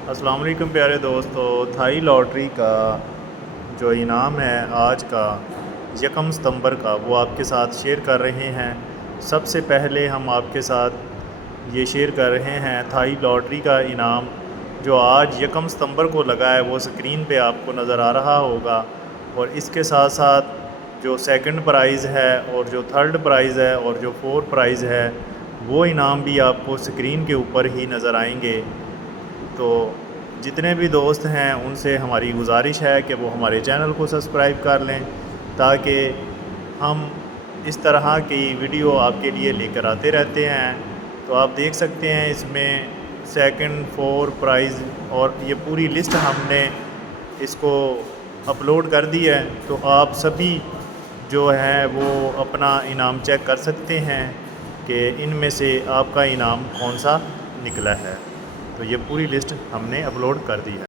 अस्सलाम वालेकुम प्यारे दोस्तों। थाई लॉटरी का जो इनाम है आज का 1 सितंबर का, वो आपके साथ शेयर कर रहे हैं। सबसे पहले हम आपके साथ ये शेयर कर रहे हैं थाई लॉटरी का इनाम जो आज 1 सितंबर को लगा है, वो स्क्रीन पे आपको नज़र आ रहा होगा। और इसके साथ साथ जो सेकंड प्राइज़ है और जो थर्ड प्राइज़ है और जो फोर्थ प्राइज़ है, वो इनाम भी आपको स्क्रीन के ऊपर ही नज़र आएंगे। तो जितने भी दोस्त हैं उनसे हमारी गुजारिश है कि वो हमारे चैनल को सब्सक्राइब कर लें, ताकि हम इस तरह की वीडियो आपके लिए लेकर आते रहते हैं। तो आप देख सकते हैं इसमें सेकंड, फोर प्राइज़ और ये पूरी लिस्ट हमने इसको अपलोड कर दी है। तो आप सभी जो है वो अपना इनाम चेक कर सकते हैं कि इनमें से आपका इनाम कौन सा निकला है। तो ये पूरी लिस्ट हमने अपलोड कर दी है।